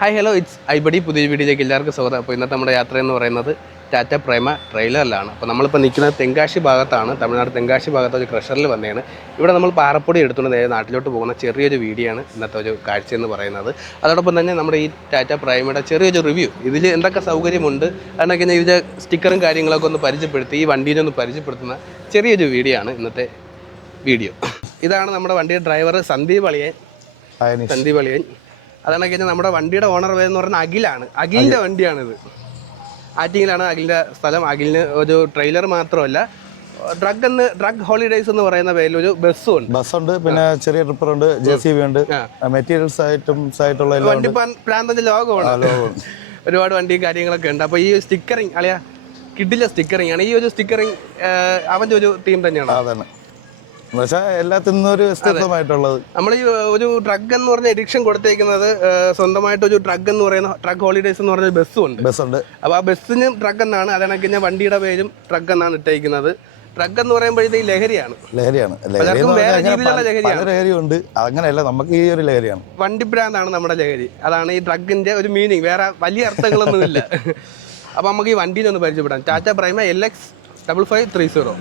Hi hello it's ഐബഡി പുതിയ വീഡിയോയിലേക്ക് എല്ലാവർക്കും സ്വാഗതം. അപ്പോൾ ഇന്നത്തെ നമ്മുടെ യാത്ര എന്ന് പറയുന്നത് ടാറ്റ പ്രൈമ ട്രെയിലറിലാണ്. അപ്പോൾ നമ്മളിപ്പോൾ നിൽക്കുന്നത് തെങ്കാശി ഭാഗത്താണ്, തമിഴ്നാട് തെങ്കാശി ഭാഗത്ത് ഒരു ക്രഷറിൽ വന്നതാണ്. ഇവിടെ നമ്മൾ പാറപ്പൊടി എടുത്തുകൊണ്ട് നേരെ നാട്ടിലോട്ട് പോകുന്ന ചെറിയൊരു വീഡിയോ ആണ് ഇന്നത്തെ ഒരു കാഴ്ച എന്ന് പറയുന്നത്. അതോടൊപ്പം തന്നെ നമ്മുടെ ഈ ടാറ്റ പ്രൈമയുടെ ചെറിയൊരു റിവ്യൂ, ഇതിൽ എന്തൊക്കെ സൗകര്യമുണ്ട് എന്നൊക്കെ ഇതിൻ്റെ സ്റ്റിക്കറും കാര്യങ്ങളൊക്കെ ഒന്ന് പരിചയപ്പെടുത്തി ഈ വണ്ടീനെ ഒന്ന് പരിചയപ്പെടുത്തുന്ന ചെറിയൊരു വീഡിയോ ആണ് ഇന്നത്തെ വീഡിയോ. ഇതാണ് നമ്മുടെ വണ്ടിയുടെ ഡ്രൈവർ സന്ദീപ് അളിയൻ. അതാണ് കഴിഞ്ഞാൽ നമ്മുടെ വണ്ടിയുടെ ഓണർ എന്ന് പറഞ്ഞാൽ അഖിലാണ്. അഖിലിൻ്റെ വണ്ടിയാണിത്. ആറ്റിങ്ങിലാണ് അഖിലിൻ്റെ സ്ഥലം. അഖിലിന് ഒരു ട്രെയിലർ മാത്രമല്ല, ഡ്രഗ് ഹോളിഡേയ്സ് എന്ന് പറയുന്ന പേരിൽ ഒരു ബസ്സുണ്ട്. പിന്നെ ചെറിയ ട്രിപ്പർ ഉണ്ട്, JCB ഉണ്ട്, മെറ്റീരിയൽസ് ആയിട്ടുള്ള വണ്ടി പ്രാന്തന്റെ ലോകമാണ്. ഒരുപാട് വണ്ടിയും കാര്യങ്ങളൊക്കെ ഉണ്ട്. അപ്പോൾ ഈ സ്റ്റിക്കറിങ് അളിയാ കിഡിലെ സ്റ്റിക്കറിങ് ആണ്. ഈ ഒരു സ്റ്റിക്കറിങ് അവൻ്റെ ഒരു ടീം തന്നെയാണ്. അതാണ് എല്ലാത്തിനും ഒരു സ്ഥിരമായിട്ടുള്ളത്. നമ്മൾ ഈ ഒരു ഡ്രഗ് എന്ന് പറഞ്ഞ എഡിക്ഷൻ കൊടുത്തേക്കുന്നത് സ്വന്തമായിട്ടൊരു ഡ്രഗ് എന്ന് പറയുന്ന ഡ്രഗ് ഹോളിഡേയ്സ് എന്ന് പറഞ്ഞ ബസ്സുണ്ട്. അപ്പോൾ ആ ബസ്സിന് ഡ്രഗ് എന്നാണ്, അതണക്കിന് വണ്ടിയുടെ പേരും ഡ്രഗ് എന്നാണ് ഇട്ടേക്കുന്നത്. ഡ്രഗ് എന്ന് പറയുമ്പോഴത്തേക്ക് ലഹരിയാണ്. വേറെ രീതിയിലുള്ള ലഹരിയുണ്ട്. അങ്ങനെയല്ല, നമുക്ക് ഈ ഒരു ലഹരിയാണ്, വണ്ടി ഭ്രാന്താണ് നമ്മുടെ ലഹരി. അതാണ് ഈ ഡ്രഗിന്റെ ഒരു മീനിങ്. വേറെ വലിയ അർത്ഥങ്ങളൊന്നുമില്ല. അപ്പോൾ നമുക്ക് ഈ വണ്ടിയിൽ ഒന്ന് പരിചയപ്പെടാം. ടാറ്റ പ്രൈമ LX 5530.